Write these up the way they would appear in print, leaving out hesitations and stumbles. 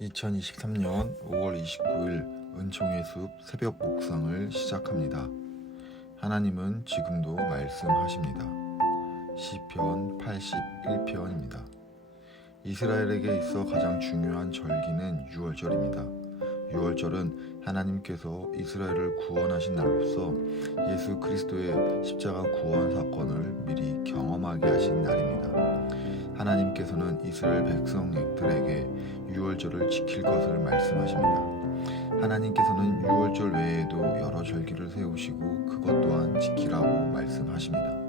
2023년 5월 29일 은총의 숲 새벽 묵상을 시작합니다. 하나님은 지금도 말씀하십니다. 시편 81편입니다. 이스라엘에게 있어 가장 중요한 절기는 유월절입니다. 유월절은 하나님께서 이스라엘을 구원하신 날로서 예수 그리스도의 십자가 구원 사건을 미리 경험하게 하신 날입니다. 하나님께서는 이스라엘 백성들에게 유월절을 지킬 것을 말씀하십니다. 하나님께서는 유월절 외에도 여러 절기를 세우시고 그것 또한 지키라고 말씀하십니다.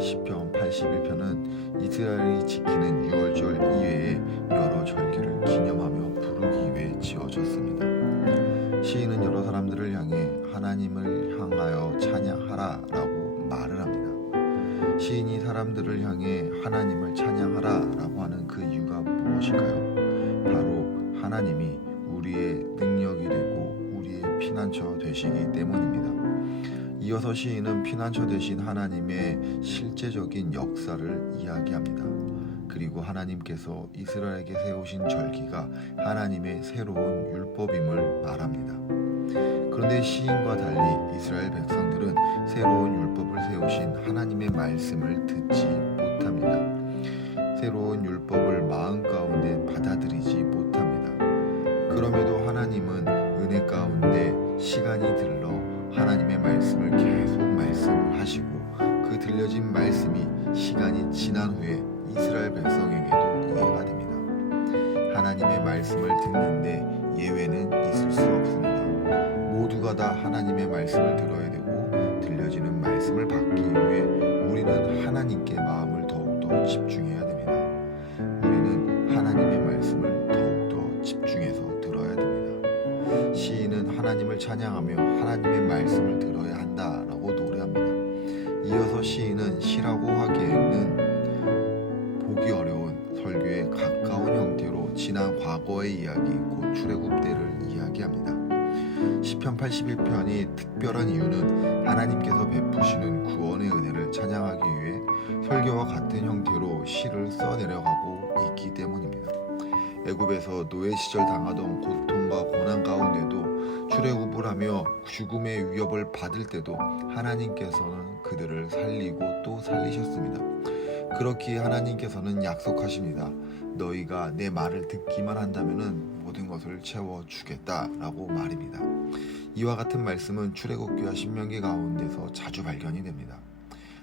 시편 81편은 이스라엘이 지키는 유월절 이외에 여러 절기를 기념하며 부르기 위해 지어졌습니다. 시인은 여러 사람들을 향해 하나님을 향하여 찬양하라 라고 말을 합니다. 시인이 사람들을 향해 하나님을 찬양하라 라고 하는 그 이유가 무엇일까요? 바로 하나님이 우리의 능력이 되고 우리의 피난처 되시기 때문입니다. 이어서 시인은 피난처 되신 하나님의 실제적인 역사를 이야기합니다. 그리고 하나님께서 이스라엘에게 세우신 절기가 하나님의 새로운 율법임을 말합니다. 그런데 시인과 달리 이스라엘 백성들은 새로운 율법을 세우신 하나님의 말씀을 듣지 못합니다. 새로운 율법을 마음 가운데 받아들이지 못합니다. 그럼에도 하나님은 은혜 가운데 시간이 들러 하나님의 말씀을 계속 말씀하시고 그 들려진 말씀이 시간이 지난 후에 이스라엘 백성에게도 이해가 됩니다. 하나님의 말씀을 듣는데 예외는 있을 수 없습니다. 모두가 다 하나님의 말씀을 들어야 되고 들려지는 말씀을 받기 위해 우리는 하나님께 마음을 더욱더 집중해야 됩니다. 우리는 하나님의 말씀을 더욱더 집중해서 들어야 됩니다. 시인은 하나님을 찬양하며 하나님의 말씀을 들어야 한다라고 노래합니다. 이어서 시인은 시라고 하기에는 보기 어려운 설교에 가까운 형태로 지난 과거의 이야기 곧 출애굽 때를 이야기합니다. 시편 81편이 특별한 이유는 하나님께서 베푸시는 구원의 은혜를 찬양하기 위해 설교와 같은 형태로 시를 써내려가고 있기 때문입니다. 애굽에서 노예 시절 당하던 고통과 고난 가운데도 출애굽을 하며 죽음의 위협을 받을 때도 하나님께서는 그들을 살리고 또 살리셨습니다. 그렇기에 하나님께서는 약속하십니다. 너희가 내 말을 듣기만 한다면 모든 것을 채워주겠다라고 말입니다. 이와 같은 말씀은 출애굽기와 신명기 가운데서 자주 발견이 됩니다.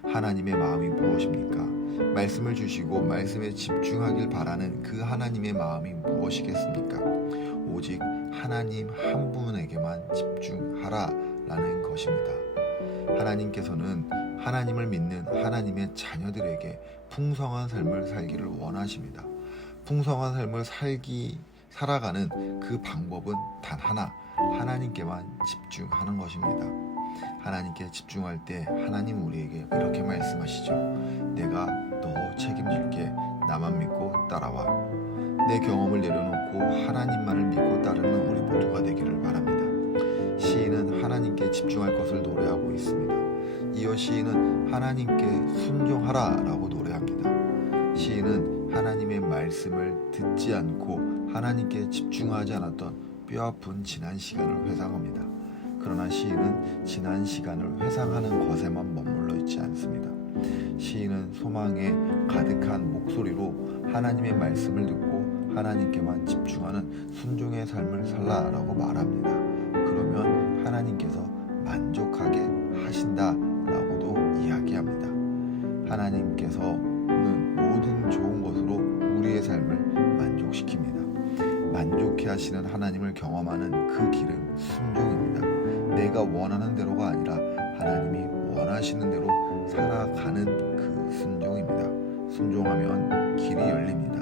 하나님의 마음이 무엇입니까? 말씀을 주시고 말씀에 집중하길 바라는 그 하나님의 마음이 무엇이겠습니까? 오직 하나님 한 분에게만 집중하라라는 것입니다. 하나님께서는 하나님을 믿는 하나님의 자녀들에게 풍성한 삶을 살기를 원하십니다. 풍성한 삶을 살아가는 그 방법은 단 하나, 하나님께만 집중하는 것입니다. 하나님께 집중할 때 하나님 우리에게 이렇게 말씀하시죠. 내가 너 책임질게. 나만 믿고 따라와. 내 경험을 내려놓고 하나님만을 믿고 따르는 우리 모두가 되기를 바랍니다. 시인은 하나님께 집중할 것을 노래하고 있습니다. 이어 시인은 하나님께 순종하라 라고 노래합니다. 시인은 하나님의 말씀을 듣지 않고 하나님께 집중하지 않았던 뼈아픈 지난 시간을 회상합니다. 그러나 시인은 지난 시간을 회상하는 것에만 머물러 있지 않습니다. 시인은 소망에 가득한 목소리로 하나님의 말씀을 듣고 하나님께만 집중하는 순종의 삶을 살라라고 말합니다. 그러면 하나님께서 만족하게 하신다라고도 이야기합니다. 하나님께서는 모든 좋은 것으로 우리의 삶을 만족시킵니다. 만족해 하시는 하나님을 경험하는 그 길은 순종입니다. 내가 원하는 대로가 아니라 하나님이 원하시는 대로 살아가는 그 순종입니다. 순종하면 길이 열립니다.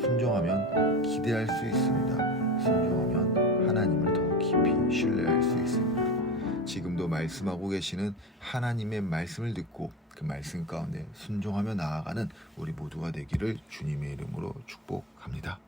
순종하면 기대할 수 있습니다. 순종하면 하나님을 더 깊이 신뢰할 수 있습니다. 지금도 말씀하고 계시는 하나님의 말씀을 듣고 그 말씀 가운데 순종하며 나아가는 우리 모두가 되기를 주님의 이름으로 축복합니다.